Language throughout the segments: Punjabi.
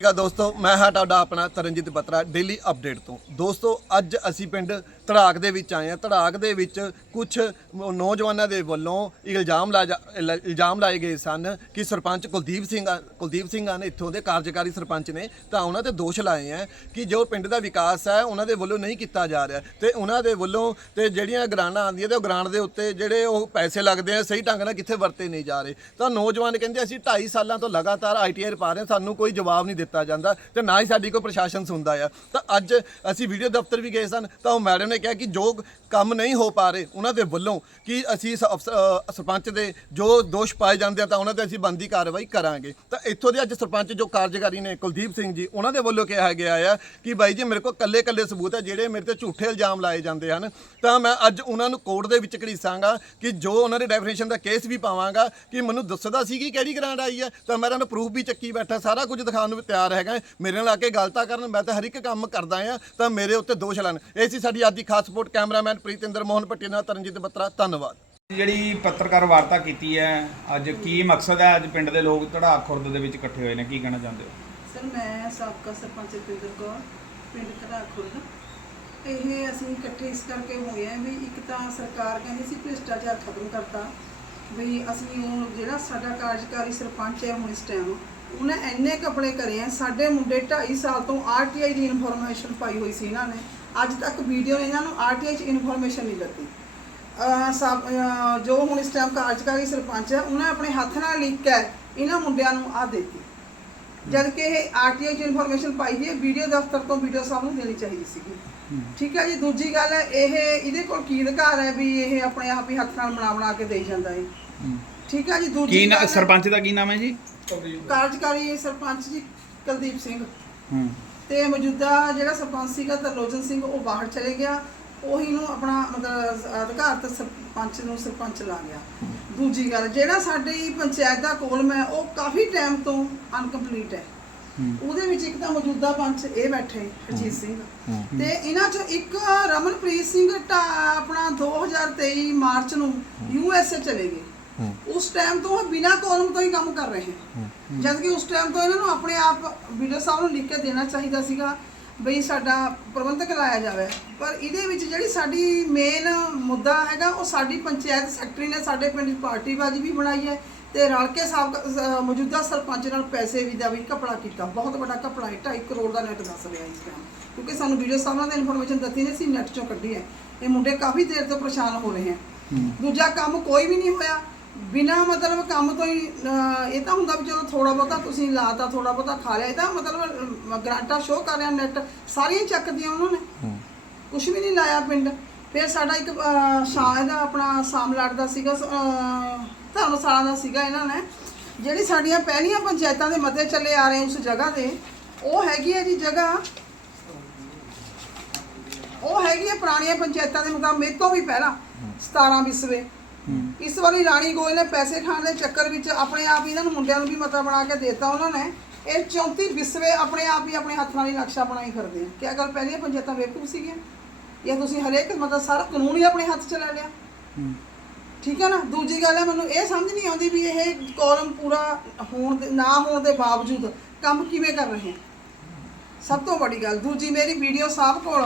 ਠੀਕ ਦੋਸਤੋ, ਮੈਂ ਹਾਂ ਤੁਹਾਡਾ ਆਪਣਾ ਤਰਨਜੀਤ ਬਤਰਾ ਡੇਲੀ ਅਪਡੇਟ ਤੋਂ। ਦੋਸਤੋ, ਅੱਜ ਅਸੀਂ ਪਿੰਡ ਧੜਾਕ ਦੇ ਵਿੱਚ ਆਏ ਹਾਂ ਧੜਾਕ ਦੇ ਵਿੱਚ ਕੁਝ ਨੌਜਵਾਨਾਂ ਦੇ ਵੱਲੋਂ ਇਲਜ਼ਾਮ ਲਾ ਇਲਜ਼ਾਮ ਲਾਏ ਗਏ ਸਨ ਕਿ ਸਰਪੰਚ ਕੁਲਦੀਪ ਸਿੰਘ ਕੁਲਦੀਪ ਸਿੰਘ ਹਨ ਇੱਥੋਂ ਦੇ ਕਾਰਜਕਾਰੀ ਸਰਪੰਚ ਨੇ ਤਾਂ ਉਹਨਾਂ ਤੇ ਦੋਸ਼ ਲਾਏ ਆ ਕਿ ਜੋ ਪਿੰਡ ਦਾ ਵਿਕਾਸ ਹੈ, ਉਹਨਾਂ ਦੇ ਵੱਲੋਂ ਨਹੀਂ ਕੀਤਾ ਜਾ ਰਿਹਾ। ਤੇ ਉਹਨਾਂ ਦੇ ਵੱਲੋਂ ਤੇ ਜਿਹੜੀਆਂ ਗ੍ਰਾਂਟਾਂ ਆਉਂਦੀਆਂ ਤੇ ਉਹ ਗ੍ਰਾਂਟ ਦੇ ਉੱਤੇ ਜਿਹੜੇ ਉਹ ਪੈਸੇ ਲੱਗਦੇ ਆ, ਸਹੀ ਢੰਗ ਨਾਲ ਕਿੱਥੇ ਵਰਤੇ ਨਹੀਂ ਜਾ ਰਹੇ। ਤਾਂ ਨੌਜਵਾਨ ਕਹਿੰਦੇ ਅਸੀਂ 2.5 ਸਾਲਾਂ ਤੋਂ ਲਗਾਤਾਰ ਆਈਟੀਆਰ ਪਾ ਰਹੇ ਹਾਂ, ਸਾਨੂੰ ਕੋਈ ਜਵਾਬ ਨਹੀਂ ਦਿੱਤਾ ਜਾਂਦਾ ਤੇ ਨਾ ਹੀ ਸਾਡੀ ਕੋਈ ਪ੍ਰਸ਼ਾਸਨ ਸੁਣਦਾ ਆ। ਤਾਂ ਅੱਜ ਅਸੀਂ ਵੀਡੀਓ ਦਫ਼ਤਰ ਵੀ ਗਏ ਸਨ, ਤਾਂ ਉਹ ਮੈਡਮ ਨੇ ਕਿਹਾ ਕਿ ਜੋ ਕੰਮ ਨਹੀਂ ਹੋ ਪਾ ਰਹੇ ਉਹਨਾਂ ਦੇ ਵੱਲੋਂ ਕਿ ਅਸੀਂ ਸ- ਅਫਸ- ਅ, ਸਰਪੰਚ ਦੇ ਜੋ ਦੋਸ਼ ਪਾਏ ਜਾਂਦੇ ਆ ਤਾਂ ਉਹਨਾਂ ਤੇ ਅਸੀਂ ਬੰਦੀ ਕਾਰਵਾਈ ਕਰਾਂਗੇ। ਤਾਂ ਇੱਥੋਂ ਦੇ ਅੱਜ ਸਰਪੰਚ ਜੋ ਕਾਰਜਕਾਰੀ ਨੇ ਕੁਲਦੀਪ ਸਿੰਘ ਜੀ ਉਹਨਾਂ ਦੇ ਵੱਲੋਂ ਕਿਹਾ ਗਿਆ ਆ ਕਿ ਬਾਈ ਜੀ ਮੇਰੇ ਕੋਲ ਕੱਲੇ ਕੱਲੇ ਸਬੂਤ ਹੈ ਜਿਹੜੇ ਮੇਰੇ ਤੇ ਝੂਠੇ ਇਲਜ਼ਾਮ ਲਾਏ ਜਾਂਦੇ ਹਨ। ਤਾਂ ਮੈਂ ਅੱਜ ਉਹਨਾਂ ਨੂੰ ਕੋਰਟ ਦੇ ਵਿੱਚ ਘੜੀਸਾਂਗਾ ਕਿ ਜੋ ਉਹਨਾਂ ਦੇ ਡੈਫੀਨੇਸ਼ਨ ਦਾ ਕੇਸ ਵੀ ਪਾਵਾਂਗਾ ਕਿ ਮੈਨੂੰ ਦੱਸਦਾ ਸੀ ਕਿ ਕਿਹੜੀ ਗ੍ਰਾਂਟ ਆਈ ਹੈ ਤਾਂ ਮੈਂ ਇਹਨਾਂ ਨੂੰ ਪ੍ਰੂਫ ਵੀ ਚੱਕੀ ਬੈਠਾ ਸਾਰਾ ਕੁਝ ਦਿਖਾਉਣ ਨੂੰ ਵੀ ਤਿਆਰ ਹੈਗਾ। ਮੇਰੇ ਨਾਲ ਆ ਕੇ ਗਲਤਾ ਕਰਨ ਮੈਂ ਤਾਂ ਹਰ ਇੱਕ ਕੰਮ ਕਰਦਾ ਆ ਤਾਂ ਮੇਰੇ ਉੱਤੇ ਦੋਸ਼ ਲਾਣ ਇਹ ਸੀ ਸਾਡੀ ਅੱਜ ਦੀ ਖਾਸ ਰਿਪੋਰਟ ਕੈਮਰਾਮੈਨ ਪ੍ਰੀਤਿੰਦਰ ਮੋਹਨ ਭੱਟੀ ਨਾਲ ਤਰਨਜੀਤ ਬੱਤਰਾ ਧੰਨਵਾਦ। ਜਿਹੜੀ ਪੱਤਰਕਾਰ ਵਾਰਤਾ ਕੀਤੀ ਹੈ ਅੱਜ ਕੀ ਮਕਸਦ ਹੈ? ਅੱਜ ਪਿੰਡ ਦੇ ਲੋਕ ਧੜਾਕ ਖੁਰਦ ਦੇ ਵਿੱਚ ਇਕੱਠੇ ਹੋਏ ਨੇ ਕੀ ਕਹਿਣਾ ਚਾਹੁੰਦੇ ਹੋ? ਸਰ ਮੈਂ ਸਾਬਕਾ ਸਰਪੰਚ ਰੁਪਿੰਦਰ ਕੌਰ ਪਿੰਡ ਘੜਾ ਖੁਰਦ। ਇਹ ਅਸੀਂ ਇਕੱਠੇ ਇਸ ਕਰਕੇ ਹੋਏ ਆ ਵੀ ਇੱਕ ਤਾਂ ਸਰਕਾਰ ਕਹਿੰਦੀ ਸੀ ਭ੍ਰਿਸ਼ਟਾਚਾਰ ਖਤਮ ਕਰਤਾ ਵੀ ਅਸੀਂ ਉਹ ਜਿਹੜਾ ਸਾਡਾ ਕਾਰਜਕਾਰੀ ਸਰਪੰਚ ਹੈ ਹੁਣ ਇਸ ਟਾਈਮ ਉਹਨੇ ਇੰਨੇ ਕਪੜੇ ਕਰੇ ਆ ਸਾਡੇ ਮੁੰਡੇ 2.5 ਸਾਲ ਤੋਂ ਆਰਟੀਆਈ ਦੀ ਇਨਫੋਰਮੇਸ਼ਨ ਪਾਈ ਹੋਈ ਸੀ ਇਹਨਾਂ ਨੇ। ਅੱਜ ਤੱਕ ਵੀਡੀਓ ਨੇ ਇਹਨਾਂ ਨੂੰ ਆਰਟੀਆਈ 'ਚ ਇਨਫੋਰਮੇਸ਼ਨ ਨਹੀਂ ਦਿੱਤੀ। ਜੋ ਹੁਣ ਇਸ ਟਾਈਮ ਕਾਰਜਕਾਰੀ ਸਰਪੰਚ ਹੈ ਉਹਨੇ ਆਪਣੇ ਹੱਥ ਨਾਲ ਲਿਖ ਕੇ ਇਹਨਾਂ ਮੁੰਡਿਆਂ ਨੂੰ ਆ ਦਿੱਤੀ। ਜਦ ਕਿ ਇਹ ਆਰਟੀਆਈ ਚ ਇਨਫੋਰਮੇਸ਼ਨ ਪਾਈ ਹੈ ਵੀਡੀਓ ਦਫ਼ਤਰ ਤੋਂ ਵੀਡੀਓ ਸਭ ਨੂੰ ਦੇਣੀ ਚਾਹੀਦੀ ਸੀਗੀ। ਠੀਕ ਹੈ ਜੀ ਦੂਜੀ ਗੱਲ ਇਹ ਇਹਦੇ ਕੋਲ ਕੀ ਅਧਿਕਾਰ ਹੈ ਵੀ ਇਹ ਆਪਣੇ ਆਪ ਹੀ ਹੱਥ ਨਾਲ ਬਣਾ ਬਣਾ ਕੇ ਦੇਈ ਜਾਂਦਾ ਹੈ? ਠੀਕ ਹੈ ਜੀ ਕੀ ਦੂਜੀ ਨਾ- ਗੱਲ ਸਰਪੰਚ ਦਾ ਕੀ ਨਾਮ ਹੈ ਜੀ? ਕਾਰਜਕਾਰੀ ਸਰਪੰਚ ਜੀ ਕੁਲਦੀਪ ਸਿੰਘ। ਹੂੰ। ਤੇ ਮੌਜੂਦਾ ਜਿਹੜਾ ਸਰਪੰਚ ਸੀਗਾ ਤਰਲੋਚਨ ਸਿੰਘ ਉਹ ਬਾਹਰ ਚਲੇ ਗਿਆ। ਉਹੀ ਨੂੰ ਆਪਣਾ ਮਤਲਬ ਅਧਿਕਾਰਤ ਸਰਪੰਚ ਨੂੰ ਸਰਪੰਚ ਲਾ ਗਿਆ। ਦੂਜੀ ਗੱਲ ਜਿਹੜਾ ਸਾਡੀ ਪੰਚਾਇਤ ਦਾ ਕੋਲਮ ਹੈ ਉਹ ਕਾਫੀ ਟਾਈਮ ਤੋਂ ਅਨਕੰਪਲੀਟ ਹੈ। ਉਹਦੇ ਵਿੱਚ ਇੱਕ ਤਾਂ ਮੌਜੂਦਾ ਪੰਚ ਇਹ ਬੈਠੇ ਹਰਜੀਤ ਸਿੰਘ। ਤੇ ਇਹਨਾਂ ਚੋਂ ਇੱਕ ਰਮਨਪ੍ਰੀਤ ਸਿੰਘ ਆਪਣਾ 2023 ਮਾਰਚ ਨੂੰ ਯੂ ਐਸ ਏ ਚਲੇ ਗਏ। ਉਸ ਟਾਈਮ ਤੋਂ ਉਹ ਬਿਨਾਂ ਕੋਲਮ ਤੋਂ ਹੀ ਕੰਮ ਕਰ ਰਹੇ। ਹਨ ਜਦ ਕਿ ਉਸ ਟਾਈਮ ਤੋਂ ਇਹਨਾਂ ਨੂੰ ਆਪਣੇ ਆਪ ਵੀਡੀਓ ਸਾਹਿਬ ਨੂੰ ਲਿਖ ਕੇ ਦੇਣਾ ਚਾਹੀਦਾ ਸੀਗਾ ਬਈ ਸਾਡਾ ਪ੍ਰਬੰਧਕ ਲਾਇਆ ਜਾਵੇ। ਪਰ ਇਹਦੇ ਵਿੱਚ ਜਿਹੜੀ ਸਾਡੀ ਮੇਨ ਮੁੱਦਾ ਹੈਗਾ ਉਹ ਸਾਡੀ ਪੰਚਾਇਤ ਸੈਕਟਰੀ ਨੇ ਸਾਡੇ ਪਿੰਡ 'ਚ ਪਾਰਟੀਬਾਜ਼ੀ ਵੀ ਬਣਾਈ ਹੈ ਤੇ ਰਲ ਕੇ ਸਾਬਕਾ ਮੌਜੂਦਾ ਸਰਪੰਚ ਨਾਲ ਪੈਸੇ ਵੀ ਦਾ ਵੀ ਘਪਲਾ ਕੀਤਾ। ਬਹੁਤ ਵੱਡਾ ਹੈ 2.5 ਕਰੋੜ ਦਾ ਨੈਟ ਦੱਸ ਰਿਹਾ ਇਸ ਟਾਈਮ ਕਿਉਂਕਿ ਸਾਨੂੰ ਵੀਡੀਓ ਸਾਹਿਬਾਂ ਨੇ ਇਨਫੋਰਮੇਸ਼ਨ ਦਿੱਤੀ ਨੇ ਸੀ ਨੈਟ ਚੋਂ ਕੱਢੀ ਹੈ। ਇਹ ਮੁੰਡੇ ਕਾਫੀ ਦੇਰ ਤੋਂ ਪਰੇਸ਼ਾਨ ਹੋ ਰਹੇ ਹਨ ਦੂਜਾ ਕੰਮ ਕੋਈ ਵੀ ਨਹੀਂ ਹੋਇਆ। ਬਿਨਾ ਮਤਲਬ ਕੰਮ ਤੋਂ ਹੀ ਅਹ, ਇਹ ਤਾਂ ਹੁੰਦਾ ਵੀ ਚਲੋ ਥੋੜਾ ਬਹੁਤਾ ਤੁਸੀਂ ਲਾਤਾ ਥੋੜਾ ਬਹੁਤਾ ਖਾ ਲਿਆ ਇਹ ਤਾਂ ਮਤਲਬ ਅਹ, ਗਰਾਂਟਾਂ ਸ਼ੋਅ ਕਰ ਰਿਹਾ ਨੈਟ ਸਾਰੀਆਂ ਚੱਕਦੀਆਂ ਉਹਨਾਂ ਨੇ। ਕੁਝ ਵੀ ਨਹੀਂ ਲਾਇਆ ਪਿੰਡ। ਫਿਰ ਸਾਡਾ ਇੱਕ ਅਹ, ਸ਼ਾਹ ਦਾ ਆਪਣਾ ਸਾਮਲਾਟ ਦਾ ਸੀਗਾ ਅਹ, ਧਰਮਸ਼ਾਲਾ ਦਾ ਸੀਗਾ ਇਹਨਾਂ ਨੇ। ਜਿਹੜੀ ਸਾਡੀਆਂ ਪਹਿਲੀਆਂ ਪੰਚਾਇਤਾਂ ਦੇ ਮਤੇ ਚੱਲੇ ਆ ਰਹੇ ਉਸ ਜਗ੍ਹਾ ਤੇ ਉਹ ਹੈਗੀ ਹੈ ਜੀ ਜਗ੍ਹਾ। ਉਹ ਹੈਗੀ ਹੈ ਪੁਰਾਣੀਆਂ ਪੰਚਾਇਤਾਂ ਦੇ ਮੇਰੇ ਤੋਂ ਵੀ ਪਹਿਲਾਂ 17 ਵਿਸਵੇ ਇਸ ਵਾਰੀ ਰਾਣੀ ਗੋਇਲ ਨੇ ਪੈਸੇ ਖਾਣ ਦੇ ਚੱਕਰ ਵਿੱਚ ਆਪਣੇ ਆਪ ਹੀ ਇਹਨਾਂ ਨੂੰ ਮੁੰਡਿਆਂ ਨੂੰ ਵੀ ਮਤਾ ਬਣਾ ਕੇ ਦਿੱਤਾ ਉਹਨਾਂ ਨੇ। ਇਹ 34 ਵਿਸਵੇ ਆਪਣੇ ਆਪ ਹੀ ਆਪਣੇ ਹੱਥ ਨਾਲ ਹੀ ਨਕਸ਼ਾ ਬਣਾਈ ਫਿਰਦੇ ਆ। ਕਿਆ ਗੱਲ ਪਹਿਲੀਆਂ ਪੰਚਾਇਤਾਂ ਬੇਵਕੂਫ ਸੀਗੀਆਂ? ਜਾਂ ਤੁਸੀਂ ਹਰੇਕ ਮਤਲਬ ਸਾਰਾ ਕਾਨੂੰਨ ਹੀ ਆਪਣੇ ਹੱਥ 'ਚ ਲੈ ਲਿਆ? ਠੀਕ ਹੈ ਨਾ? ਦੂਜੀ ਗੱਲ ਹੈ ਮੈਨੂੰ ਇਹ ਸਮਝ ਨਹੀਂ ਆਉਂਦੀ ਵੀ ਇਹ ਕਾਲਮ ਪੂਰਾ ਹੋਣ ਦੇ ਨਾ ਹੋਣ ਦੇ ਬਾਵਜੂਦ ਕੰਮ ਕਿਵੇਂ ਕਰ ਰਹੇ ਸਭ ਤੋਂ ਵੱਡੀ ਗੱਲ ਦੂਜੀ ਮੇਰੀ ਵੀਡੀਓ ਸਾਹਿਬ ਕੋਲ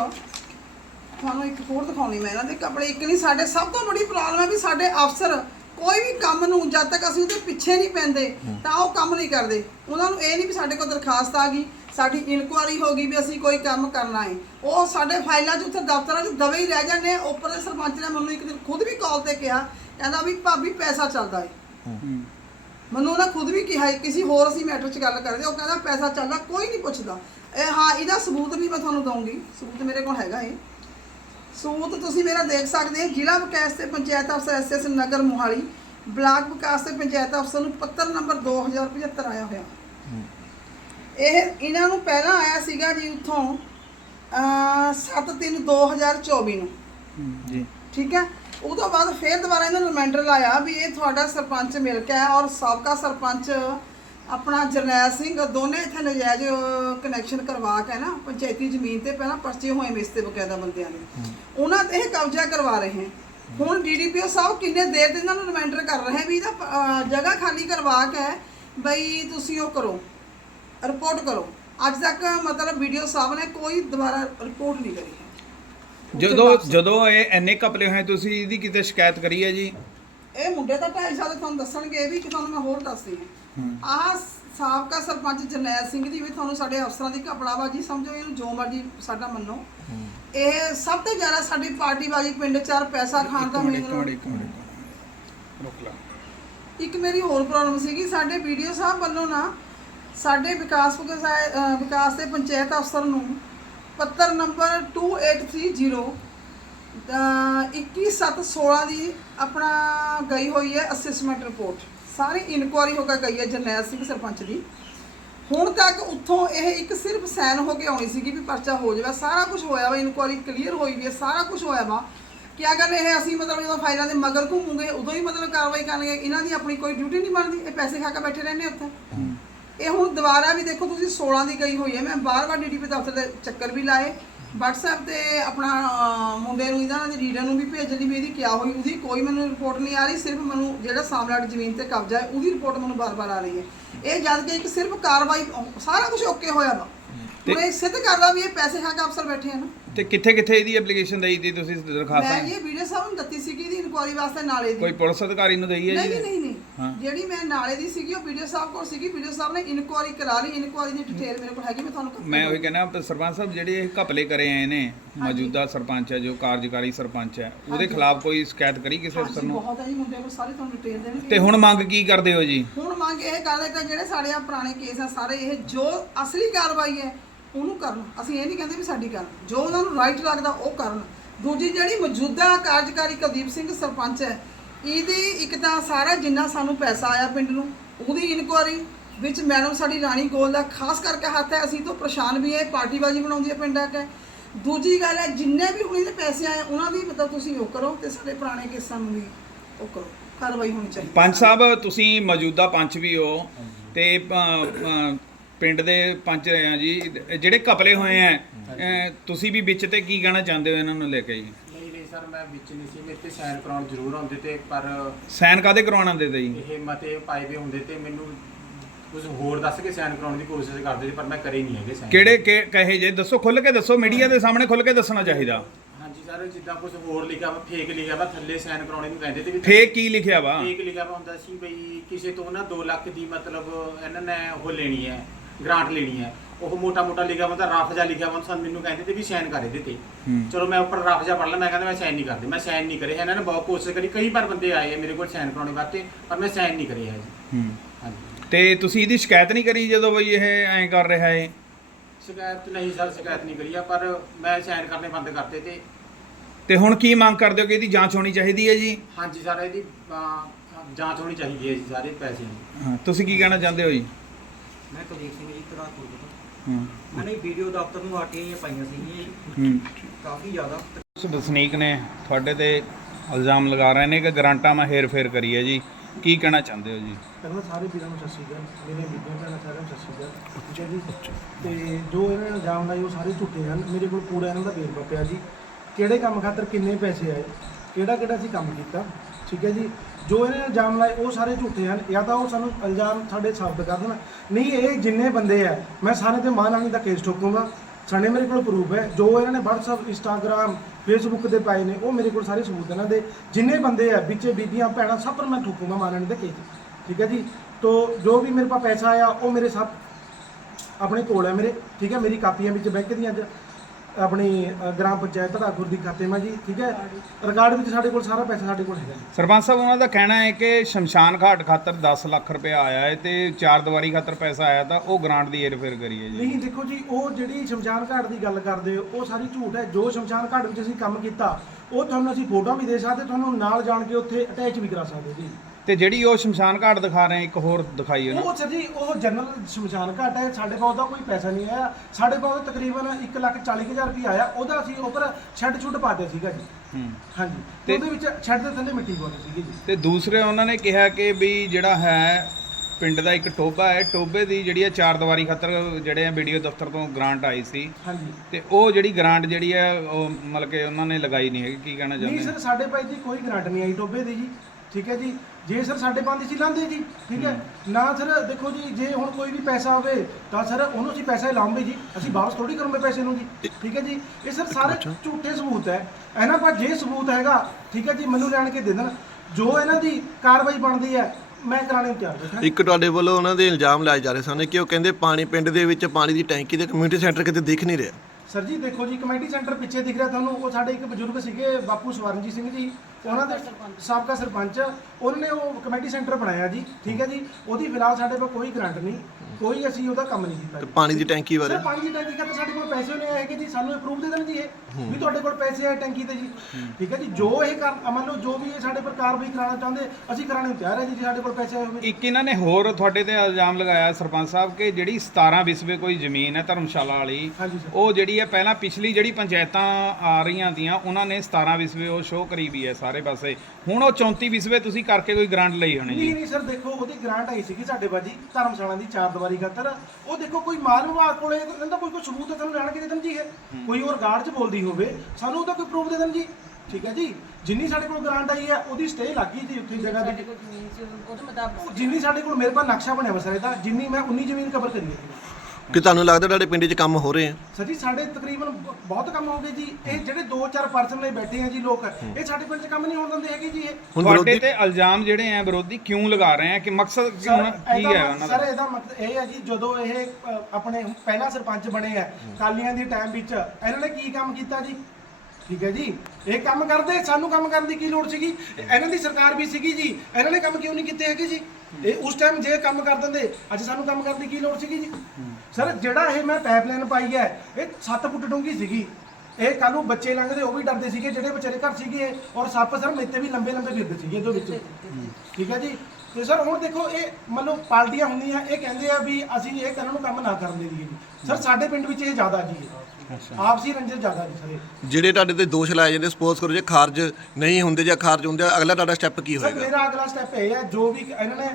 ਤੁਹਾਨੂੰ ਇੱਕ ਹੋਰ ਦਿਖਾਉਣੀ ਮੈਂ ਇਹਨਾਂ ਦੇ ਕੱਪੜੇ। ਇੱਕ ਨਹੀਂ ਸਾਡੇ ਸਭ ਤੋਂ ਵੱਡੀ ਪ੍ਰੋਬਲਮ ਹੈ ਵੀ ਸਾਡੇ ਅਫਸਰ ਕੋਈ ਵੀ ਕੰਮ ਨੂੰ ਜਦ ਤੱਕ ਅਸੀਂ ਉਹਦੇ ਪਿੱਛੇ ਨਹੀਂ ਪੈਂਦੇ ਤਾਂ ਉਹ ਕੰਮ ਨਹੀਂ ਕਰਦੇ। ਉਹਨਾਂ ਨੂੰ ਇਹ ਨਹੀਂ ਵੀ ਸਾਡੇ ਕੋਲ ਦਰਖਾਸਤ ਆ ਗਈ ਸਾਡੀ ਇਨਕੁਆਰੀ ਹੋ ਗਈ ਵੀ ਅਸੀਂ ਕੋਈ ਕੰਮ ਕਰਨਾ ਹੈ। ਉਹ ਸਾਡੇ ਫਾਈਲਾਂ 'ਚ ਉੱਥੇ ਦਫ਼ਤਰਾਂ 'ਚ ਦਵੇ ਹੀ ਰਹਿ ਜਾਂਦੇ ਆ। ਉੱਪਰ ਦੇ ਸਰਪੰਚ ਨੇ ਮੈਨੂੰ ਇੱਕ ਦਿਨ ਖੁਦ ਵੀ ਕਾਲ ਤੇ ਕਿਹਾ ਕਹਿੰਦਾ ਵੀ ਭਾਬੀ ਪੈਸਾ ਚੱਲਦਾ ਹੈ। ਮੈਨੂੰ ਉਹਨਾਂ ਖੁਦ ਵੀ ਕਿਹਾ ਕਿਸੇ ਹੋਰ ਅਸੀਂ ਮੈਟਰ 'ਚ ਗੱਲ ਕਰਦੇ ਉਹ ਕਹਿੰਦਾ ਪੈਸਾ ਚੱਲਦਾ ਕੋਈ ਨਹੀਂ ਪੁੱਛਦਾ। ਇਹ ਹਾਂ ਇਹਦਾ ਸਬੂਤ ਵੀ ਮੈਂ ਤੁਹਾਨੂੰ ਦਊਂਗੀ। ਸਬੂਤ ਮੇਰੇ ਕੋਲ ਹੈਗਾ ਇਹ ਸਬੂਤ ਤੁਸੀਂ ਮੇਰਾ ਦੇਖ ਸਕਦੇ ਹੋ ਜ਼ਿਲ੍ਹਾ ਵਿਕਾਸ ਤੇ ਪੰਚਾਇਤ ਅਫਸਰ ਐਸਐਸ ਨਗਰ ਮੋਹਾਲੀ ਬਲਾਕ ਵਿਕਾਸ ਤੇ ਪੰਚਾਇਤ ਅਫਸਰ ਨੂੰ ਪੱਤਰ ਨੰਬਰ 2075 ਆਇਆ ਹੋਇਆ। ਇਹ ਇਹਨਾਂ ਨੂੰ ਪਹਿਲਾਂ ਆਇਆ ਸੀਗਾ ਜੀ ਉੱਥੋਂ ਅ 7/3/2024 ਨੂੰ। ਜੀ। ਠੀਕ ਹੈ? ਉਹ ਤੋਂ ਬਾਅਦ ਫੇਰ ਦੁਬਾਰਾ ਇਹਨਾਂ ਨੂੰ ਰਿਮਾਈਂਡਰ ਲਾਇਆ ਵੀ ਇਹ ਤੁਹਾਡਾ ਸਰਪੰਚ ਮਿਲ ਕੇ ਆਇਆ ਔਰ ਸਾਬਕਾ ਸਰਪੰਚ ਆਪਣਾ ਜਰਨੈਲ ਸਿੰਘ ਦੋਨੇ ਇੱਥੇ ਨਜਾਇਜ਼ ਕਨੈਕਸ਼ਨ ਕਰਵਾ ਕੇ ਨਾ ਪੰਚਾਇਤੀ ਜ਼ਮੀਨ ਤੇ ਪਹਿਲਾਂ ਪਰਚੇ ਹੋਏ ਮਿਸ ਤੇ ਬਕਾਇਦਾ ਬੰਦਿਆਂ ਦੇ। ਉਹਨਾਂ ਤੇ ਇਹ ਕਬਜ਼ਾ ਕਰਵਾ ਰਹੇ ਹਨ ਹੁਣ ਡੀਡੀਪੀਓ ਸਾਹਿਬ ਕਿੰਨੇ ਦੇਰ ਦੇ ਇਹਨਾਂ ਨੂੰ ਰਿਮਾਈਂਡਰ ਕਰ ਰਹੇ ਵੀ ਇਹਦਾ ਜਗ੍ਹਾ ਖਾਲੀ ਕਰਵਾ ਕੇ ਬਈ ਤੁਸੀਂ ਉਹ ਕਰੋ ਰਿਪੋਰਟ ਕਰੋ। ਅੱਜ ਤੱਕ ਮਤਲਬ ਵੀਡੀਓ ਸਾਹਿਬ ਨੇ ਕੋਈ ਦੁਬਾਰਾ ਰਿਪੋਰਟ ਨਹੀਂ ਕਰੀ ਜਦੋਂ। ਜਦੋਂ ਇਹ ਐਨੇ ਕਪਲੇ ਹੋਏ ਤੁਸੀਂ ਇਹਦੀ ਕਿਤੇ ਸ਼ਿਕਾਇਤ ਕਰੀ ਹੈ ਜੀ? ਇਹ ਮੁੰਡੇ ਤਾਂ ਢਾਈ ਸਾਲ ਦੇ ਤੁਹਾਨੂੰ ਦੱਸਣਗੇ ਇਹ ਵੀ ਕਿ ਤੁਹਾਨੂੰ ਮੈਂ ਹੋਰ ਦੱਸਦੀ ਹਾਂ। ਆਹ ਸਾਬਕਾ ਸਰਪੰਚ ਜਰਨੈਲ ਸਿੰਘ ਦੀ ਵੀ ਤੁਹਾਨੂੰ ਸਾਡੇ ਅਫਸਰਾਂ ਦੀ ਕਪੜਾਬਾਜੀ ਸਮਝੋ ਇਹਨੂੰ ਜੋ ਮਰਜ਼ੀ ਸਾਡਾ ਮੰਨੋ। ਇਹ ਸਭ ਤੋਂ ਜ਼ਿਆਦਾ ਸਾਡੀ ਪਾਰਟੀਬਾਜੀ ਪਿੰਡ ਚਾਰ ਪੈਸਾ ਖਾਣ ਦਾ ਮੇਨ ਰੁਕ ਲਾ। ਇੱਕ ਮੇਰੀ ਹੋਰ ਪ੍ਰੋਬਲਮ ਸੀਗੀ ਸਾਡੇ ਵੀਡੀਓ ਸਾਹਿਬ ਵੱਲੋਂ ਨਾ ਸਾਡੇ ਵਿਕਾਸ ਵਿਕਾਸ- ਦੇ ਪੰਚਾਇਤ ਅਫਸਰ ਨੂੰ ਪੱਤਰ ਨੰਬਰ 2830 ਅਹ 21716 ਦੀ ਆਪਣਾ ਗਈ ਹੋਈ ਹੈ ਅਸੈਸਮੈਂਟ ਰਿਪੋਰਟ ਸਾਰੀ ਇਨਕੁਆਰੀ ਹੋ ਕੇ ਗਈ ਹੈ ਜਰਨੈਲ ਸਿੰਘ ਸਰਪੰਚ ਦੀ। ਹੁਣ ਤੱਕ ਉੱਥੋਂ ਇਹ ਇੱਕ ਸਿਰਫ ਸਾਈਨ ਹੋ ਕੇ ਆਉਣੀ ਸੀਗੀ ਵੀ ਪਰਚਾ ਹੋ ਜਾਵੇ। ਸਾਰਾ ਕੁਝ ਹੋਇਆ ਵਾ, ਇਨਕੁਆਰੀ ਕਲੀਅਰ ਹੋਈ ਵੀ ਹੈ, ਸਾਰਾ ਕੁਝ ਹੋਇਆ ਵਾ। ਕਿ ਅਗਰ ਇਹ ਅਸੀਂ? ਮਤਲਬ ਜਦੋਂ ਫਾਈਲਾਂ ਦੇ ਮਗਰ ਘੁੰਮੂਗੇ, ਉਦੋਂ ਹੀ ਮਤਲਬ ਕਾਰਵਾਈ ਕਰਨਗੇ। ਇਹਨਾਂ ਦੀ ਆਪਣੀ ਕੋਈ ਡਿਊਟੀ ਨਹੀਂ ਬਣਦੀ। ਇਹ ਪੈਸੇ ਖਾ ਕੇ ਬੈਠੇ ਰਹਿੰਦੇ ਉੱਥੇ। ਇਹ ਹੁਣ ਦੁਬਾਰਾ ਵੀ ਦੇਖੋ, ਤੁਸੀਂ 16 ਦੀ ਗਈ ਹੋਈ ਹੈ। ਮੈਂ ਬਾਰ-ਬਾਰ ਡੀਡੀਪੀ ਦਫ਼ਤਰ ਦੇ ਚੱਕਰ ਵੀ ਲਾਏ। WhatsApp ਤੇ ਆਪਣਾ ਮੁੰਡੇ ਨੂੰ ਇਹਨਾਂ ਦੇ ਰੀਡਰ ਨੂੰ ਵੀ ਭੇਜਣ ਲਈ ਵੀ ਇਹਦੀ ਕਿਆ ਹੋਈ ਉਹਦੀ ਕੋਈ ਮੈਨੂੰ ਰਿਪੋਰਟ ਨਹੀਂ ਆ ਰਹੀ ਸਿਰਫ ਮੈਨੂੰ ਜਿਹੜਾ ਸਾਮਰਾਟ ਜ਼ਮੀਨ ਤੇ ਕਬਜ਼ਾ ਹੈ ਉਹਦੀ ਰਿਪੋਰਟ ਮੈਨੂੰ ਬਾਰ-ਬਾਰ ਆ ਰਹੀ ਹੈ। ਇਹ ਜਦ ਕਿ ਇੱਕ ਸਿਰਫ ਕਾਰਵਾਈ ਸਾਰਾ ਕੁਝ ਓਕੇ ਹੋਇਆ ਵਾ। ਹੁਣ ਇਹ ਸਿੱਧ ਕਰਦਾ ਵੀ ਇਹ ਪੈਸੇ ਖਾ ਕੇ ਅਫਸਰ ਬੈਠੇ ਹਨ। ਤੇ ਕਿੱਥੇ ਕਿੱਥੇ ਇਹਦੀ ਐਪਲੀਕੇਸ਼ਨ ਦਈ ਦੀ ਤੁਸੀਂ ਮੈਂ ਦਰਖਾਸਤਾਂ ਇਹ ਵੀਡੀਓ ਸਾਹਿਬ ਨੂੰ ਦਿੱਤੀ ਸੀਗੀ ਦੀ ਇਨਕੁਆਰੀ ਵਾਸਤੇ ਨਾਲੇ ਦੀ ਕੋਈ ਪੁਲਿਸ ਅਧਿਕਾਰੀ ਨੂੰ ਦਈ ਹੈ ਜੀ? ਨਹੀਂ। ਨਹੀਂ ਜਿਹੜੀ ਮੈਂ ਨਾਲੇ ਦੀ ਸੀਗੀ ਉਹ ਵੀਡੀਓ ਸਾਹਿਬ ਕੋਲ ਸੀਗੀ। ਵੀਡੀਓ ਸਾਹਿਬ ਨੇ ਇਨਕੁਆਰੀ ਕਰਾ ਲਈ। ਇਨਕੁਆਰੀ ਦੀ ਡਿਟੇਲ ਮੇਰੇ ਕੋਲ ਹੈਗੀ ਮੈਂ ਤੁਹਾਨੂੰ ਮੈਂ ਉਹੀ ਕਹਿੰਦਾ ਸਰਪੰਚ ਸਾਹਿਬ ਜਿਹੜੇ ਇਹ ਘਪਲੇ ਕਰੇ ਆਏ ਨੇ ਮੌਜੂਦਾ ਸਰਪੰਚ ਹੈ ਜੋ ਕਾਰਜਕਾਰੀ ਸਰਪੰਚ ਹੈ ਉਹਦੇ ਖਿਲਾਫ ਕੋਈ ਸ਼ਿਕਾਇਤ ਕਰੀ ਕਿਸੇ ਅਫਸਰ ਨੂੰ? ਬਹੁਤ ਹੈ ਜੀ ਮੁੰਡੇ ਕੋਲ ਸਾਰੇ ਤੁਹਾਨੂੰ ਡਿਟੇਲ ਦੇਣਗੇ। ਤੇ ਹੁਣ ਮੰਗ ਕੀ ਕਰਦੇ ਹੋ ਜੀ? ਹੁਣ ਮੰਗ ਇਹ ਕਰਦੇ ਕਿ ਜਿਹੜੇ ਸਾਡੇ ਆ ਪੁਰਾਣੇ ਕੇਸ ਆ ਸਾਰੇ ਇਹ ਜੋ ਅਸਲੀ ਕਾਰਵਾਈ ਹੈ ਉਹਨੂੰ ਕਰਨ। ਅਸੀਂ ਇਹ ਨਹੀਂ ਕਹਿੰਦੇ ਵੀ ਸਾਡੀ ਕਰਨ ਜੋ ਉਹਨਾਂ ਨੂੰ ਰਾਈਟ ਲੱਗਦਾ ਉਹ ਕਰਨ। ਦੂਜੀ ਜਿਹੜੀ ਮੌਜੂਦਾ ਕਾਰਜਕਾਰੀ ਕੁਲਦੀਪ ਸਿੰਘ ਸਰਪੰਚ ਹੈ ਇਹਦੀ ਇੱਕ ਤਾਂ ਸਾਰਾ ਜਿੰਨਾ ਸਾਨੂੰ ਪੈਸਾ ਆਇਆ ਪਿੰਡ ਨੂੰ, ਉਹਦੀ ਇਨਕੁਆਰੀ ਵਿੱਚ ਮੈਡਮ ਸਾਡੀ ਰਾਣੀ ਗੋਲ ਦਾ ਖਾਸ ਕਰਕੇ ਹੱਥ ਹੈ, ਅਸੀਂ ਤੋਂ ਪਰੇਸ਼ਾਨ ਵੀ ਹੈ, ਪਾਰਟੀਬਾਜ਼ੀ ਬਣਾਉਂਦੀ ਹੈ ਪਿੰਡ ਆ ਕੇ। ਦੂਜੀ ਗੱਲ ਹੈ, ਜਿੰਨੇ ਵੀ ਹੁਣ ਇਹਦੇ ਪੈਸੇ ਆਏ, ਉਹਨਾਂ ਦੀ ਮਤਲਬ ਤੁਸੀਂ ਉਹ ਕਰੋ ਤੇ ਸਾਡੇ ਪੁਰਾਣੇ ਕੇਸਾਂ ਨੂੰ ਵੀ ਉਹ ਕਰੋ, ਕਾਰਵਾਈ ਹੋਣੀ ਚਾਹੀਦੀ ਪੰਚ ਸਾਹਿਬ, ਤੁਸੀਂ ਮੌਜੂਦਾ ਪੰਚ ਵੀ ਹੋ ਤੇ ਪਿੰਡ ਦੇ ਪੰਚ ਰਹੇ ਆ ਜੀ, ਜਿਹੜੇ ਘਪਲੇ ਹੋਏ ਆ ਤੁਸੀਂ ਵੀ ਵਿੱਚ ਤੇ ਕੀ ਕਹਿਣਾ ਚਾਹੁੰਦੇ ਹੋ ਇਹਨਾਂ ਨੂੰ ਲੈ ਕੇ ਜੀ? ਸਰ ਮੈਂ ਵਿੱਚ ਨਹੀਂ ਸੀ ਮੇਰੇ ਤੇ ਸਾਈਨ ਕਰਾਉਣ ਜ਼ਰੂਰ ਆਉਂਦੇ ਤੇ ਪਰ ਸਾਈਨ ਕਾਦੇ ਕਰਵਾਉਣਾ ਦੇ ਜੀ? ਇਹ ਮਤੇ ਪਾਏ ਵੀ ਹੁੰਦੇ ਤੇ ਮੈਨੂੰ ਕੁਝ ਹੋਰ ਦੱਸ ਕੇ ਸਾਈਨ ਕਰਾਉਣ ਦੀ ਕੋਸ਼ਿਸ਼ ਕਰਦੇ ਸੀ ਪਰ ਮੈਂ ਕਰੇ ਨਹੀਂ ਹੈਗੇ ਸਾਈਨ। ਕਿਹੜੇ ਕਿ- ਕਹੇ ਜੇ ਦੱਸੋ ਖੁੱਲ ਕੇ ਦੱਸੋ ਮੀਡੀਆ ਦੇ ਸਾਹਮਣੇ ਖੁੱਲ ਕੇ ਦੱਸਣਾ ਚਾਹੀਦਾ। ਹਾਂਜੀ ਸਰ ਜਿੱਦਾਂ ਕੁਝ ਹੋਰ ਲਿਖਿਆ ਵਾ ਫੇਕ ਲਿਖਿਆ ਵਾ ਥੱਲੇ ਸਾਈਨ ਕਰਾਉਣੇ ਨੂੰ ਕਹਿੰਦੇ ਤੇ ਵੀ ਫੇਕ ਕੀ ਲਿਖਿਆ ਵਾ? ਫੇਕ ਲਿਖਿਆ ਵਾ ਹੁੰਦਾ ਸੀ ਬਈ ਕਿਸੇ ਤੋਂ ਨਾ 2 ਲੱਖ ਦੀ ਮਤਲਬ ਇਹਨਾਂ ਨੇ ਉਹ ਲੈਣੀ ਹੈ। ਗ੍ਰਾਂਟ ਲੈਣੀ ਹੈ। ਉਹ ਮੋਟਾ ਮੋਟਾ ਲਿਖਿਆ ਵਾ ਤਾਂ ਰਫ ਜਾ ਲਿਖਿਆ ਵਾ ਸਾਨੂੰ ਮੈਨੂੰ ਕਹਿੰਦੇ ਤੇ ਵੀ ਸਾਈਨ ਕਰ ਇਹਦੇ ਤੇ। ਹੂੰ। ਚਲੋ ਮੈਂ ਉੱਪਰ ਰਫ ਜਾ ਪੜ ਲਿਆ ਮੈਂ ਕਹਿੰਦਾ ਮੈਂ ਸਾਈਨ ਨਹੀਂ ਕਰਦੇ। ਮੈਂ ਸਾਈਨ ਨਹੀਂ ਕਰੇ ਇਹਨਾਂ ਨੇ ਬਹੁਤ ਕੋਸ਼ਿਸ਼ ਕਰੀ। ਕਈ ਵਾਰ ਬੰਦੇ ਆਏ ਆ ਮੇਰੇ ਕੋਲ ਸਾਈਨ ਕਰਾਉਣੇ ਵਾਸਤੇ ਪਰ ਮੈਂ ਸਾਈਨ ਨਹੀਂ ਕਰੇ ਹੈ ਜੀ ਹੂੰ। ਹਾਂਜੀ। ਤੇ ਤੁਸੀਂ ਇਹਦੀ ਸ਼ਿਕਾਇਤ ਨਹੀਂ ਕਰੀ ਜਦੋਂ ਬਈ ਇਹ ਐਂ ਕਰ ਰਿਹਾ ਹੈ ਸ਼ਿਕਾਇਤ ਨਹੀਂ ਸਰ ਸ਼ਿਕਾਇਤ ਨਹੀਂ ਕਰੀ ਆ ਪਰ ਮੈਂ ਸਾਈਨ ਕਰਨੇ ਬੰਦ ਕਰਤੇ ਤੇ। ਤੇ ਹੁਣ ਕੀ ਮੰਗ ਕਰਦੇ ਹੋ ਕਿ ਇਹਦੀ ਜਾਂਚ ਹੋਣੀ ਚਾਹੀਦੀ ਹੈ ਜੀ? ਹਾਂਜੀ ਸਰ ਇਹਦੀ ਅਹ, ਜਾਂਚ ਹੋਣੀ ਚਾਹੀਦੀ ਹੈ ਜੀ ਸਾਰੇ ਪੈਸੇ ਦੀ। ਹਾਂ ਤੁਸੀਂ ਕੀ ਕਹਿਣਾ ਚਾਹੁੰਦੇ ਹੋ ਜੀ? ਮੈਂ ਕੁਲਦੀਪ ਸਿੰਘ ਜੀ ਧੜਾਕੁਰ ਤੋਂ। ਹਾਂ। ਮੈंने ਵੀਡੀਓ ਦਫ਼ਤਰ ਨੂੰ ਆਟੀਆਂ ਪਾਈਆਂ ਸੀਗੀਆਂ ਜੀ। ਹੂੰ ਕਾਫੀ ਜ਼ਿਆਦਾ। ਉਸ ਵਸਨੀਕ ਨੇ ਤੁਹਾਡੇ ਤੇ ਇਲਜ਼ਾਮ ਲਗਾ ਰਹੇ ਨੇ ਕਿ ਗਰਾਂਟਾਂ ਮੈਂ ਹੇਰ ਫੇਰ ਕਰੀ ਹੈ ਜੀ। ਕੀ ਕਹਿਣਾ ਚਾਹੁੰਦੇ ਹੋ ਜੀ? ਪਹਿਲਾਂ ਸਾਰੇ ਵੀਰਾਂ ਨੂੰ ਸਤਿ ਸ਼੍ਰੀ ਅਕਾਲ। ਮੇਰੇ ਬੀਬੀਆਂ ਭੈਣਾਂ ਸਾਰਿਆਂ ਨੂੰ ਸਤਿ ਸ਼੍ਰੀ ਅਕਾਲ। ਠੀਕ ਹੈ ਜੀ? ਤੇ ਜੋ ਇਹਨਾਂ ਨੇ ਇਲਜ਼ਾਮ ਲਾਏ ਉਹ ਸਾਰੇ ਝੂਠੇ ਹਨ। ਮੇਰੇ ਕੋਲ ਪੂਰਾ ਇਹਨਾਂ ਦਾ ਵੇਰਵਾ ਪਿਆ ਜੀ। ਕਿਹੜੇ ਕੰਮ ਖਾਤਰ ਕਿੰਨੇ ਪੈਸੇ ਆਏ? ਕਿਹੜਾ ਕਿਹੜਾ ਅਸੀਂ ਕੰਮ ਕੀਤਾ? ਠੀਕ ਹੈ ਜੀ? ਜੋ ਇਹਨਾਂ ਨੇ ਇਲਜ਼ਾਮ ਲਾਏ, ਉਹ ਸਾਰੇ ਝੂਠੇ ਹਨ। ਜਾਂ ਤਾਂ ਉਹ ਸਾਨੂੰ ਇਲਜ਼ਾਮ ਸਾਡੇ ਸਾਬਤ ਕਰ ਦੇਣ। ਨਹੀਂ, ਇਹ ਜਿੰਨੇ ਬੰਦੇ ਆ, ਮੈਂ ਸਾਰੇ ਤੇ ਮਾਨਹਾਨੀ ਦਾ ਕੇਸ ਠੋਕੂੰਗਾ। ਸਾਡੇ ਮੇਰੇ ਕੋਲ ਪ੍ਰੂਫ ਹੈ। ਜੋ ਇਹਨਾਂ ਨੇ WhatsApp, Instagram, Facebook ਤੇ ਪਾਏ ਨੇ, ਉਹ ਮੇਰੇ ਕੋਲ ਸਾਰੇ ਸਬੂਤ ਇਹਨਾਂ ਦੇ। ਜਿੰਨੇ ਬੰਦੇ ਆ, ਵਿੱਚੇ ਬੀਬੀਆਂ, ਭੈਣਾਂ, ਸਭ ਪਰ ਮੈਂ ਠੋਕੂੰਗਾ ਮਾਨਹਾਨੀ ਦਾ ਕੇਸ ਠੀਕ ਹੈ ਜੀ? ਤੋ, ਜੋ ਵੀ ਮੇਰੇ ਪਾਸ ਪੈਸਾ ਆਇਆ, ਉਹ ਮੇਰੇ ਸਭ ਆਪਣੇ ਕੋਲ ਹੈ ਮੇਰੇ। ਠੀਕ ਹੈ? ਮੇਰੀ ਕਾਪੀਆਂ ਵਿੱਚ ਬੈਂਕ ਦੀਆਂ ਅੱਜ ਆਪਣੀ ਅ, ਗ੍ਰਾਮ ਪੰਚਾਇਤ ਧੜਾਕੁਰ ਦੀ ਖਾਤੇ ਮਾ ਜੀ ਠੀਕ ਹੈ? ਰਿਕਾਰਡ ਵਿੱਚ ਸਾਡੇ ਕੋਲ ਸਾਰਾ ਪੈਸਾ ਸਾਡੇ ਕੋਲ ਹੈਗਾ ਜੀ। ਸਰਪੰਚ ਸਾਹਿਬ ਉਹਨਾਂ ਦਾ ਕਹਿਣਾ ਹੈ ਕਿ ਸ਼ਮਸ਼ਾਨ ਘਾਟ ਖਾਤਰ 10 ਲੱਖ ਰੁਪਏ ਆਇਆ ਹੈ ਤੇ ਚਾਰ ਦੀਵਾਰੀ ਖਾਤਰ ਪੈਸਾ ਆਇਆ ਤਾਂ ਉਹ ਗ੍ਰਾਂਟ ਦੀ ਹੇਰ ਫੇਰ ਕਰੀ ਹੈ ਜੀ। ਨਹੀਂ ਦੇਖੋ ਜੀ ਉਹ ਜਿਹੜੀ ਸ਼ਮਸ਼ਾਨ ਘਾਟ ਦੀ ਗੱਲ ਕਰਦੇ ਹੋ ਉਹ ਸਾਰੀ ਝੂਠ ਹੈ। ਜੋ ਸ਼ਮਸ਼ਾਨ ਘਾਟ ਵਿੱਚ ਅਸੀਂ ਕੰਮ ਕੀਤਾ ਉਹ ਤੁਹਾਨੂੰ ਅਸੀਂ ਫੋਟੋਆਂ ਵੀ ਦੇ ਸਕਦੇ ਤੁਹਾਨੂੰ ਨਾਲ ਜਾਣ ਕੇ ਉੱਥੇ ਅਟੈਚ ਵੀ ਕਰਾ ਸਕਦੇ ਜੀ। ਤੇ ਜਿਹੜੀ ਉਹ ਸ਼ਮਸ਼ਾਨ ਘਾਟ ਦਿਖਾ ਰਹੇ ਇੱਕ ਹੋਰ ਦਿਖਾਈ ਉਹਨੇ। ਉਹ ਸਰ ਜੀ ਉਹ ਜਨਰਲ ਸ਼ਮਸ਼ਾਨ ਘਾਟ ਹੈ ਸਾਡੇ ਕੋਲ ਉਹਦਾ ਕੋਈ ਪੈਸਾ ਨਹੀਂ ਆਇਆ। ਸਾਡੇ ਕੋਲ ਤਕਰੀਬਨ 140000 ਰੁਪਏ ਆਇਆ ਉਹਦਾ ਅਸੀਂ ਉੱਪਰ ਛੱਡ ਛੁੱਟ ਪਾਤੇ ਸੀਗਾ ਜੀ। ਹੂੰ। ਹਾਂਜੀ ਤੇ- ਉਹਦੇ ਵਿੱਚ ਛੱਡ ਦੇ ਥੱਲੇ ਮਿੱਟੀ ਪਾਉਂਦੇ ਸੀਗੇ ਜੀ। ਤੇ ਦੂਸਰੇ ਉਹਨਾਂ ਨੇ ਕਿਹਾ ਕਿ ਵੀ ਜਿਹੜਾ ਹੈ ਪਿੰਡ ਦਾ ਇੱਕ ਟੋਬਾ ਹੈ ਟੋਬੇ ਦੀ ਜਿਹੜੀ ਹੈ ਚਾਰ ਦੀਵਾਰੀ ਖਾਤਰ ਜਿਹੜੇ ਆ ਵੀਡੀਓ ਦਫ਼ਤਰ ਤੋਂ ਗ੍ਰਾਂਟ ਆਈ ਸੀ। ਹਾਂਜੀ। ਤੇ ਉਹ ਜਿਹੜੀ ਗ੍ਰਾਂਟ ਜਿਹੜੀ ਹੈ ਉਹ ਮਤਲਬ ਕਿ ਉਹਨਾਂ ਨੇ ਲਗਾਈ ਨਹੀਂ ਹੈਗੀ ਕੀ ਕਹਿਣਾ ਚਾਹੁੰਦੇ? ਨਹੀਂ? ਸਰ ਸਾਡੇ ਭਾਈ ਦੀ ਕੋਈ ਗਰੰਟ ਨਹੀਂ ਆਈ ਟੋਬੇ ਦੀ ਜੀ ਠੀਕ ਹੈ ਜੀ। ਜੇ ਸਰ ਸਾਡੇ ਬੰਦ ਸੀ ਲਾਂਦੇ ਜੀ ਠੀਕ ਹੈ? ਨਾ ਸਰ ਦੇਖੋ ਜੀ ਜੇ ਹੁਣ ਕੋਈ ਵੀ ਪੈਸਾ ਹੋਵੇ ਤਾਂ ਸਰ ਉਹਨੂੰ ਅਸੀਂ ਪੈਸਾ ਹੀ ਲਾਉਂਗੇ ਜੀ। ਅਸੀਂ ਵਾਪਸ ਥੋੜੀ ਕਰੂਗੇ ਪੈਸੇ ਨੂੰ ਜੀ ਠੀਕ ਹੈ ਜੀ? ਇਹ ਸਰ ਸਾਰੇ ਝੂਠੇ ਸਬੂਤ ਹੈ। ਇਹਨਾਂ ਪਰ ਜੇ ਸਬੂਤ ਹੈਗਾ ਠੀਕ ਹੈ ਜੀ ਮੈਨੂੰ ਲੈਣ ਕੇ ਦੇ ਦੇਣ। ਜੋ ਇਹਨਾਂ ਦੀ ਕਾਰਵਾਈ ਬਣਦੀ ਹੈ ਮੈਂ ਕਰਾਣੇ ਨੂੰ ਤਿਆਰ ਬੈਠਾ ਇੱਕ ਤੁਹਾਡੇ ਵੱਲੋਂ ਉਹਨਾਂ ਦੇ ਇਲਜ਼ਾਮ ਲਾਏ ਜਾ ਰਹੇ ਸਨ ਕਿ ਉਹ ਕਹਿੰਦੇ ਪਾਣੀ ਪਿੰਡ ਦੇ ਵਿੱਚ ਪਾਣੀ ਦੀ ਟੈਂਕੀ ਤੇ ਕਮਿਊਨਿਟੀ ਸੈਂਟਰ ਕਿਤੇ ਦਿਖ ਨਹੀਂ ਰਿਹਾ। ਸਰ ਜੀ ਦੇਖੋ ਜੀ ਕਮੇਟੀ ਸੈਂਟਰ ਪਿੱਛੇ ਦਿਖ ਰਿਹਾ ਤੁਹਾਨੂੰ। ਉਹ ਸਾਡੇ ਇੱਕ ਬਜ਼ੁਰਗ ਸੀਗੇ ਬਾਪੂ ਸਵਰਨਜੀਤ ਸਿੰਘ ਜੀ। ਉਹਨਾਂ ਦੇ ਸਾਬਕਾ ਸਰਪੰਚ ਉਹਨਾਂ ਨੇ ਉਹ ਕਮੇਟੀ ਸੈਂਟਰ ਬਣਾਇਆ ਜੀ ਠੀਕ ਹੈ ਜੀ। ਉਹਦੀ ਫਿਲਹਾਲ ਸਾਡੇ ਕੋਲ ਕੋਈ ਗਰੰਟ ਨਹੀਂ ਕੋਈ ਅਸੀਂ ਉਹਦਾ ਕੰਮ ਨਹੀਂ ਕੀਤਾ ਤੇ ਜੀ। ਪਾਣੀ ਦੀ ਟੈਂਕੀ ਬਾਰੇ? ਸਰ ਪਾਣੀ ਦੀ ਟੈਂਕੀ ਖਾਤਰ ਸਾਡੇ ਕੋਲ ਪੈਸੇ ਨਹੀਂ ਆਏ ਕਿ ਜੀ ਸਾਨੂੰ ਅਪਰੂਵ ਦੇ ਦੇਣ ਜੀ ਇਹ ਵੀ ਤੁਹਾਡੇ ਕੋਲ ਪੈਸੇ ਆਏ ਟੈਂਕੀ ਤੇ ਜੀ। ਠੀਕ ਹੈ ਜੀ ਜੋ ਇਹ ਕਰ ਮੰਨ ਲਓ ਜੋ ਵੀ ਇਹ ਸਾਡੇ ਪਰ ਕਾਰਵਾਈ ਕਰਾਉਣਾ ਚਾਹੁੰਦੇ ਅਸੀਂ ਕਰਾਣੇ ਨੂੰ ਤਿਆਰ ਹੈ ਜੀ ਜੇ ਸਾਡੇ ਕੋਲ ਪੈਸੇ ਆਏ ਹੋਵੇ। ਇੱਕ ਇਹਨਾਂ ਨੇ ਹੋਰ ਤੁਹਾਡੇ ਤੇ ਇਲਜ਼ਾਮ ਲਗਾਇਆ ਸਰਪੰਚ ਸਾਹਿਬ ਕਿ ਜਿਹੜੀ 17 ਵਿਸਵੇ ਕੋਈ ਜ਼ਮੀਨ ਹੈ ਧਰਮਸ਼ਾਲਾ ਵਾਲੀ ਹਾਂਜੀ ਸਰ। ਉਹ ਜਿਹੜੀ ਹੈ ਪਹਿਲਾਂ ਪਿਛਲੀ ਜਿਹੜੀ ਪੰਚਾਇਤਾਂ ਆ ਰਹੀਆਂ ਦੀਆਂ ਉਹਨਾਂ ਨੇ 17 ਵਿਸਵੇ ਉਹ ਸ਼ੋਅ ਕਰੀ ਵੀ ਹੈ ਸਾਰੇ ਪਾਸੇ। ਹੁਣ ਉਹ 34 ਵਿਸਵੇ ਤੁਸੀਂ ਕਰਕੇ ਕੋਈ ਗ੍ਰਾਂਟ ਲਈ ਹੋਣੀ ਨਹੀਂ ਜੀ? ਨਹੀਂ ਸਰ ਦੇਖੋ ਉਹਦੀ ਗ੍ਰਾਂਟ ਆਈ ਸੀਗੀ ਸਾਡੇ ਬਾਜੀ ਧਰਮਸ਼ਾਲਾ ਦੀ ਚਾਰ ਦੀਵਾਰੀ ਖਾਤਰ। ਉਹ ਦੇਖੋ ਕੋਈ ਮਾਲ ਵਿਭਾਗ ਕੋਲੇ ਇਹਦਾ ਕੋਈ ਕੋਈ ਸਬੂਤ ਹੈ ਤੁਹਾਨੂੰ ਲੈਣ ਕੇ ਦੇ ਦੇਣ ਜੀ ਇਹ। ਕੋਈ ਹੋਰ ਗਾਰਡ 'ਚ ਬੋਲਦੀ ਹੋਵੇ ਸਾਨੂੰ ਉਹਦਾ ਕੋਈ ਪ੍ਰੂਫ ਦੇ ਦੇਣ ਜੀ। ਠੀਕ ਹੈ ਜੀ? ਜਿੰਨੀ ਸਾਡੇ ਕੋਲ ਗ੍ਰਾਂਟ ਆਈ ਹੈ ਉਹਦੀ ਸਟੇ ਲੱਗ ਜੀ ਉੱਥੇ ਜਗ੍ਹਾ ਤੇ। ਉਹ ਜਿੰਨੀ ਸਾਡੇ ਕੋਲ ਮੇਰੇ ਕੋਲ ਨਕਸ਼ਾ ਬਣਿਆ ਵਾ ਸਰ ਇਹਦਾ ਜਿੰਨੀ ਮੈਂ ਉਨੀ ਜ਼ਮੀਨ ਕਵਰ ਕਰੀ ਹੈ ਕਿ ਤੁਹਾਨੂੰ ਲੱਗਦਾ ਤੁਹਾਡੇ ਪਿੰਡ 'ਚ ਕੰਮ ਹੋ ਰਹੇ ਆ? ਸਰ ਜੀ ਸਾਡੇ ਤਕਰੀਬਨ ਬ- ਬਹੁਤ ਕੰਮ ਹੋ ਗਏ ਜੀ। ਇਹ ਜਿਹੜੇ 2-4 ਪਰਸਨ ਲਈ ਬੈਠੇ ਆ ਜੀ ਲੋਕ ਇਹ ਸਾਡੇ ਪਿੰਡ 'ਚ ਕੰਮ ਨਹੀਂ ਹੋਣ ਦਿੰਦੇ ਹੈਗੇ ਜੀ ਇਹ। ਹੁਣ ਤੁਹਾਡੇ ਵਿਰੋਧੀ ਤੇ ਇਲਜ਼ਾਮ ਜਿਹੜੇ ਆ ਵਿਰੋਧੀ ਕਿਉਂ ਲਗਾ ਰਹੇ ਆ? ਕਿ ਮਕਸਦ ਕਿਉਂ ਸਰ ਕੀ ਇਹਦਾ ਹੈ ਮਤ- ਉਹਨਾਂ ਸਰ ਦਾ ਇਹਦਾ ਮਤਲਬ ਇਹ ਹੈ ਜੀ ਜਦੋਂ ਇਹ ਅ, ਆਪਣੇ ਪਹਿਲਾ ਸਰਪੰਚ ਬਣੇ ਆ ਕਾਲੀਆਂ ਦੀ ਟਾਈਮ ਵਿੱਚ ਇਹਨਾਂ ਨੇ ਕੀ ਕੰਮ ਕੀਤਾ ਜੀ? ਠੀਕ ਹੈ ਜੀ? ਇਹ ਕੰਮ ਕਰਦੇ ਸਾਨੂੰ ਕੰਮ ਕਰਨ ਦੀ ਕੀ ਲੋੜ ਸੀਗੀ? ਇਹਨਾਂ ਦੀ ਸਰਕਾਰ ਵੀ ਸੀਗੀ ਜੀ। ਇਹਨਾਂ ਨੇ ਕੰਮ ਕਿਉਂ ਨਹੀਂ ਕੀਤੇ ਹੈਗੇ ਜੀ? ਇਹ ਉਸ ਟਾਈਮ ਜੇ ਕੰਮ ਕਰ ਦਿੰਦੇ ਅੱਜ ਸਾਨੂੰ ਕੰਮ ਕਰਨ ਦੀ ਕੀ ਲੋੜ ਸੀਗੀ ਜੀ? ਸਰ ਜਿਹੜਾ ਇਹ ਮੈਂ ਪਾਈਪਲਾਈਨ ਪਾਈ ਹੈ ਇਹ 7 ਫੁੱਟ ਡੂੰਘੀ ਸੀਗੀ। ਇਹ ਕੱਲ ਨੂੰ ਬੱਚੇ ਲੰਘਦੇ ਉਹ ਵੀ ਡਰਦੇ ਸੀਗੇ ਜਿਹੜੇ ਵਿਚਾਰੇ ਘਰ ਸੀਗੇ ਔਰ ਸੱਪ ਸਰ ਮੇਤੇ ਵੀ ਲੰਬੇ ਲੰਬੇ ਫਿਰਦੇ ਸੀਗੇ ਇਹਦੇ ਵਿੱਚ। ਠੀਕ ਹੈ ਜੀ? ਤੇ ਸਰ ਹੁਣ ਦੇਖੋ ਇਹ ਮੰਨ ਲਓ ਪਾਰਟੀਆਂ ਹੁੰਦੀਆਂ ਇਹ ਕਹਿੰਦੇ ਆ ਵੀ ਅਸੀਂ ਇਹ ਕਰਨ ਨੂੰ ਕੰਮ ਨਾ ਕਰਨ ਦੇ ਦਈਏ ਜੀ ਸਰ ਸਾਡੇ ਪਿੰਡ ਵਿੱਚ ਇਹ ਜ਼ਿਆਦਾ ਜੀ ਇਹ। ਆਪਸੀ ਰੰਜਨ ਜ਼ਿਆਦਾ ਜੀ ਸਰ। ਜਿਹੜੇ ਤੁਹਾਡੇ ਤੇ ਦੋਸ਼ ਲਾਏ ਜਾਂਦੇ ਸਪੋਜ਼ ਕਰੋ ਜੇ ਖਾਰਜ ਨਹੀਂ ਹੁੰਦੇ ਜਾਂ ਖਾਰਜ ਹੁੰਦੇ ਅਗਲਾ ਤੁਹਾਡਾ ਸਟੈਪ ਕੀ ਸਰ ਹੋਏਗਾ? ਮੇਰਾ ਅਗਲਾ ਸਟੈਪ ਇਹ ਹੈ ਜੋ ਵੀ ਇਹਨਾਂ ਨੇ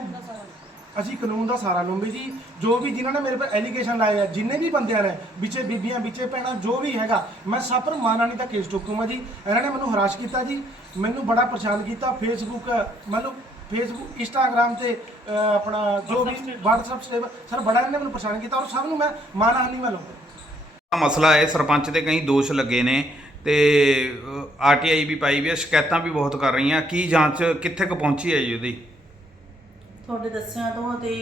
ਅਸੀਂ ਕਾਨੂੰਨ ਦਾ ਸਾਰਾ ਲੰਬੀ ਜੀ। ਜੋ ਵੀ ਜਿਨ੍ਹਾਂ ਨੇ ਮੇਰੇ ਪਰ ਐਲੀਗੇਸ਼ਨ ਲਾਏ ਆ ਜਿੰਨੇ ਵੀ ਬੰਦਿਆਂ ਨੇ ਵਿੱਚੇ ਬੀਬੀਆਂ ਵਿੱਚੇ ਭੈਣਾਂ ਜੋ ਵੀ ਹੈਗਾ ਮੈਂ ਸਭ ਪਰ ਮਾਨਾਨੀ ਦਾ ਕੇਸ ਠੋਕੂੰਗਾ ਜੀ। ਇਹਨਾਂ ਨੇ ਮੈਨੂੰ ਹਰਾਸ਼ ਕੀਤਾ ਜੀ। ਮੈਨੂੰ ਬੜਾ ਪਰੇਸ਼ਾਨ ਕੀਤਾ। ਫੇਸਬੁੱਕ ਮਤਲਬ ਫੇਸਬੁੱਕ ਇੰਸਟਾਗ੍ਰam ਤੇ ਅਹ, ਆਪਣਾ ਜੋ ਵੀ WhatsApp ਤੇ। ਸਰ ਬੜਾ ਇਹਨਾਂ ਨੇ ਮੈਨੂੰ ਪਰੇਸ਼ਾਨ ਕੀਤਾ ਔਰ ਸਭ ਨੂੰ ਮੈਂ ਮਾਨਹਾਨੀ ਵੱਲੋਂ ਮਸਲਾ ਹੈ ਸਰਪੰਚ ਤੇ ਕਈ ਦੋਸ਼ ਲੱਗੇ ਨੇ ਤੇ ਆਰਟੀਆਈ ਵੀ ਪਾਈ ਵੀ ਹੈ ਸ਼ਿਕਾਇਤਾਂ ਵੀ ਬਹੁਤ ਕਰ ਰਹੀਆਂ ਕੀ ਜਾਂਚ ਕਿੱਥੇ ਕੁ ਪਹੁੰਚੀ ਹੈ ਜੀ ਉਹਦੀ? ਤੁਹਾਡੇ ਦੱਸਿਆਂ ਤੋਂ ਤੇ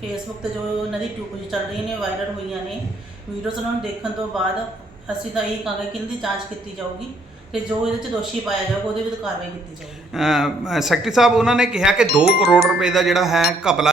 ਫੇਸਬੁੱਕ ਤੇ ਜੋ ਉਹਨਾਂ ਦੀ ਟਿਊਬ ਚੱਲ ਰਹੀਆਂ ਨੇ ਵਾਇਰਲ ਹੋਈਆਂ ਨੇ ਵੀਡੀਓਜ਼ ਉਹਨਾਂ ਨੂੰ ਦੇਖਣ ਤੋਂ ਬਾਅਦ ਅਸੀਂ ਤਾਂ ਇਹ ਕਹਾਂਗੇ ਕਿ ਇਹਨਾਂ ਦੀ ਜਾਂਚ ਕੀਤੀ ਜਾਊਗੀ ਤੇ ਜੋ ਇਹਦੇ ਚ ਦੋਸ਼ੀ ਪਾਇਆ ਜਾਊਗਾ ਉਹਦੇ ਵਿਰੁੱਧ ਕਾਰਵਾਈ ਕੀਤੀ ਜਾਊਗੀ। ਸੈਕਟਰੀ ਸਾਹਿਬ ਉਹਨਾਂ ਨੇ ਕਿਹਾ ਕਿ 2 ਕਰੋੜ ਰੁਪਏ ਦਾ ਜਿਹੜਾ ਹੈ ਘਪਲਾ